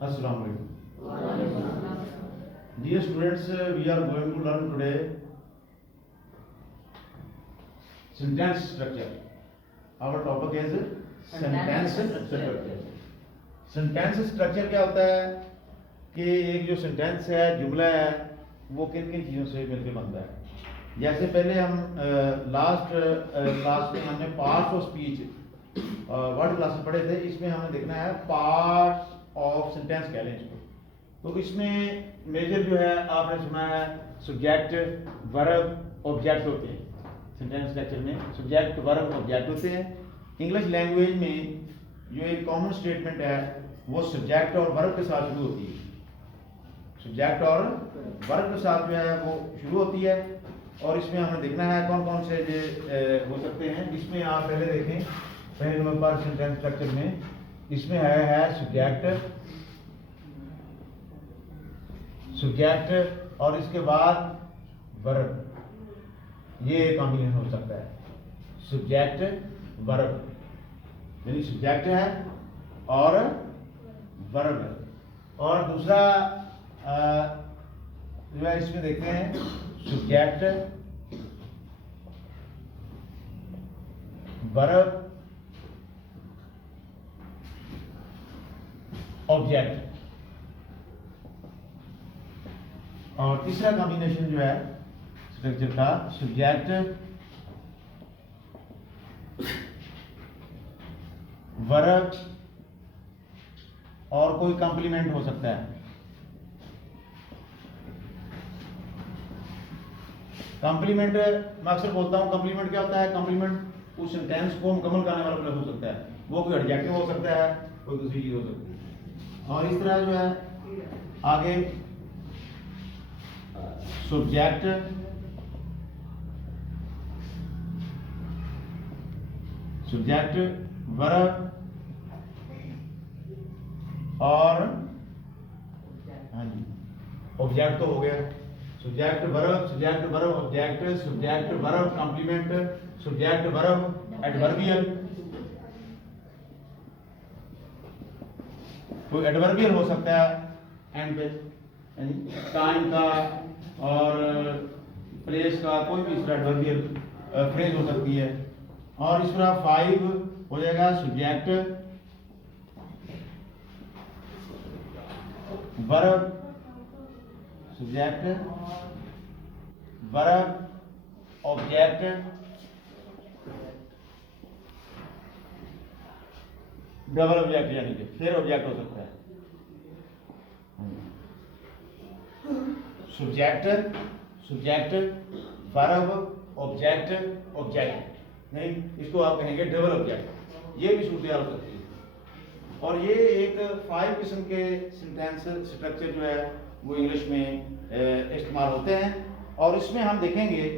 Assalamu alaikum. Dear students, we are going to learn today sentence structure. Our topic is sentence structure. Sentence structure क्या होता है कि एक जो sentence है, जुमला है, वो किन किन चीज़ों से मिलकर बनता है। जैसे पहले हम लास्ट क्लास में हमने parts of speech word class में पढ़े थे। इसमें हमें देखना है पार्ट्स ऑफ सेंटेंस कह लें इसको। तो इसमें मेजर जो है आपने सुना है सब्जेक्ट, वर्ब, ऑब्जेक्ट होते हैं। सेंटेंस स्ट्रक्चर में सब्जेक्ट, वर्ब, ऑब्जेक्ट होते हैं। इंग्लिश लैंग्वेज में जो एक कॉमन स्टेटमेंट है वो सब्जेक्ट और वर्ब के साथ शुरू होती है। सब्जेक्ट और वर्ब के साथ जो है वो शुरू होती है। और इसमें हमें देखना है कौन कौन से जो हो सकते हैं। इसमें आप पहले देखें, पहले नंबर पर सेंटेंस स्ट्रक्चर में इसमें है सब्जेक्ट, सब्जेक्ट और इसके बाद वर्ब। ये कॉम्बिनेशन हो सकता है सब्जेक्ट वर्ब, यानी सब्जेक्ट है और वर्ब है। और दूसरा जो है इसमें देखते हैं सब्जेक्ट, वर्ब, ऑब्जेक्ट। और तीसरा कॉम्बिनेशन जो है स्ट्रक्चर का सब्जेक्ट, वर्ब और कोई कॉम्प्लीमेंट हो सकता है। कॉम्प्लीमेंट मैं अक्सर बोलता हूँ, कॉम्प्लीमेंट क्या होता है? कॉम्प्लीमेंट उस सेंटेंस को मुकम्मल करने वाला प्लस हो सकता है। वो कोई एडजेक्टिव हो सकता है, कोई दूसरी चीज हो सकती है। और इस तरह जो है आगे सब्जेक्ट, सब्जेक्ट, वर्ब और हाँ जी ऑब्जेक्ट तो हो गया। Subject verb, subject verb, object, subject verb, complement, subject verb, adverbial. कोई एडवर्बियल हो सकता है एंड पे, यानी टाइम का और प्लेस का कोई भी इस तरह एडवर्बियल फ्रेज हो सकती है। और इस तरह 5 हो जाएगा subject, verb, subject, verb, object, double object, यानी कि फिर ऑब्जेक्ट हो सकता है। Subject, subject, verb, object, object, नहीं इसको आप कहेंगे डबल ऑब्जेक्ट। ये भी सूरत हो सकती है। और ये एक 5 किस्म के सेंटेंस स्ट्रक्चर जो है वो इंग्लिश में इस्तेमाल होते हैं। और इसमें हम देखेंगे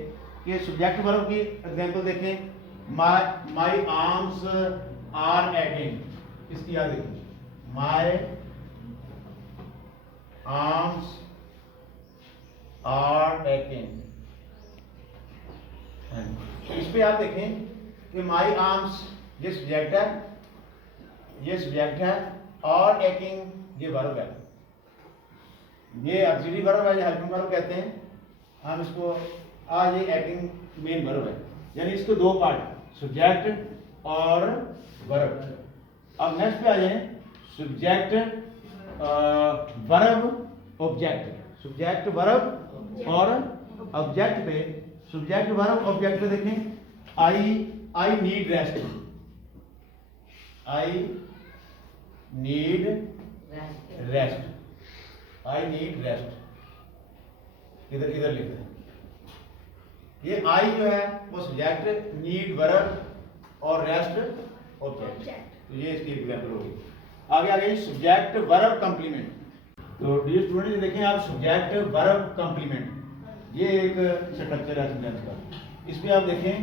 कि सब्जेक्ट वर्ब की एग्जांपल देखें। माई आर्म्स आर एकिंग, इसकी याद देखें। My arms are aching. इस पे आप देखें कि माई आर्म्स ये सब्जेक्ट है, ये सब्जेक्ट है, और एकिंग ये वर्ब है। ये ऑक्सिलरी वर्ब है, ये हेल्पिंग वर्ब कहते हैं हम इसको। ये एकिंग मेन वर्ब है, यानी इसको दो पार्ट सब्जेक्ट और वर्ब। अब नेक्स्ट पे आ जाए subject, verb, object. Subject, verb और ऑब्जेक्ट पे, सब्जेक्ट, वर्ब, ऑब्जेक्ट पे देखें। I need rest, I need rest, I need rest. इधर इधर लिख दें। ये आई जो है वो सब्जेक्ट, नीड वर्ब और रेस्ट ऑब्जेक्ट। तो ये इसकी एग्जांपल होगी। आगे आ गई सब्जेक्ट, वर्ब, कॉम्प्लीमेंट। तो डियर स्टूडेंट देखें आप सब्जेक्ट, वर्ब, कॉम्प्लीमेंट, ये एक स्ट्रक्चर है सेंटेंस का। इसमें आप देखें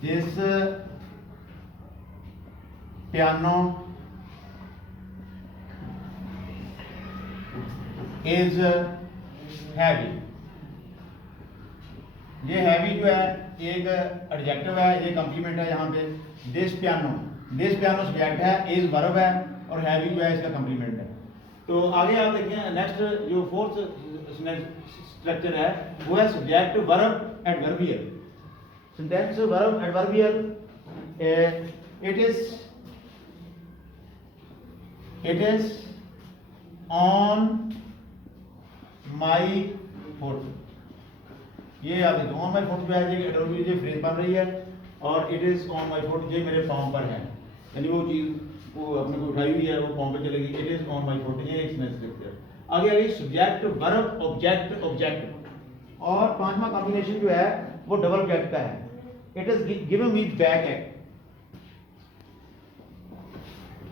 दिस पियानो इज हैवी। ये हैवी जो है एक एडजेक्टिव है, ये कॉम्प्लीमेंट है। यहाँ पे this piano, this piano subject है, इज वर्ब है और हैवी जो है इसका कॉम्प्लीमेंट है। तो आगे आप देखिए नेक्स्ट जो फोर्थ स्ट्रक्चर है वो है subject verb adverbial. Sentence verb adverbial it is on my foot। ये याद रखिए, ऑन माई फुट जो है ये एडवर्बियल ये फ्रेज बन रही है और it is on my foot ये मेरे पाँव पर है, यानी वो चीज वो अपने को उठाई हुई है वो पाँव पे चलेगी। It is on my foot ये एक सेंटेंस है। आगे आ गई सब्जेक्ट वर्ब ऑब्जेक्ट ऑब्जेक्ट और पांचवा कॉम्बिनेशन जो है वो डबल ऑब्जेक्ट का है। It is giving me back है,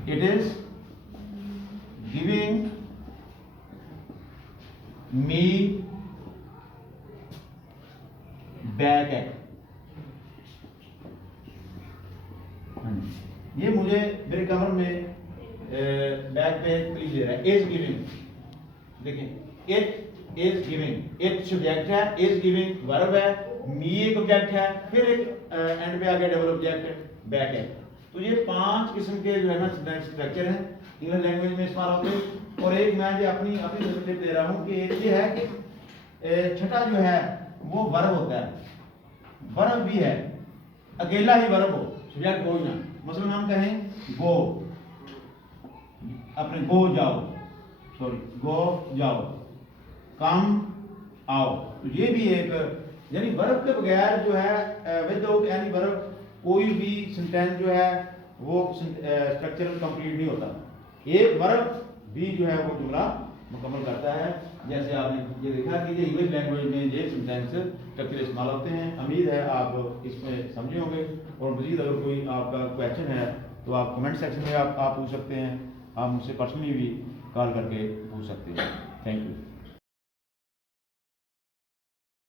it is giving me back है। ये मुझे मेरे कमर में बैक पे प्लीज दे रहा है। इज गिविंग, देखिए it is giving, it subject है, इज गिविंग वर्ब है, मी एक ऑब्जेक्ट है, फिर एक एंड पे आ गया डबल ऑब्जेक्ट बैक है। तो ये पांच किस्म के जो है ना स्ट्रक्चर हैं इंग्लिश लैंग्वेज में इस्तेमाल होते हैं। और एक मैं जो अपनी पर्सपेक्टिव दे रहा हूँ कि ये है कि छठा जो है वो वर्ब होता है, वर्ब भी है, अकेला ही वर्ब हो, सब्जेक्ट हो ही ना। मसलन हम कहें गो, अपने गो जाओ, सॉरी गो जाओ, कम आओ, तो ये भी एक यानी वर्ब के बगैर जो है विदाउट एनी वर्ब कोई भी सेंटेंस जो है वो स्ट्रक्चरल कंप्लीट नहीं होता। एक वर्ब भी जो है वो जुमला मुकम्मल करता है। जैसे आपने ये देखा कि ये इंग्लिश लैंग्वेज में ये सेंटेंस स्ट्रक्चर इस्तेमाल होते हैं। उम्मीद है आप इसमें समझे होंगे और मज़ीद अगर कोई आपका क्वेश्चन है तो आप कमेंट सेक्शन में आप पूछ सकते हैं, आप मुझसे पर्सनली भी कॉल करके पूछ सकते हैं। Thank you.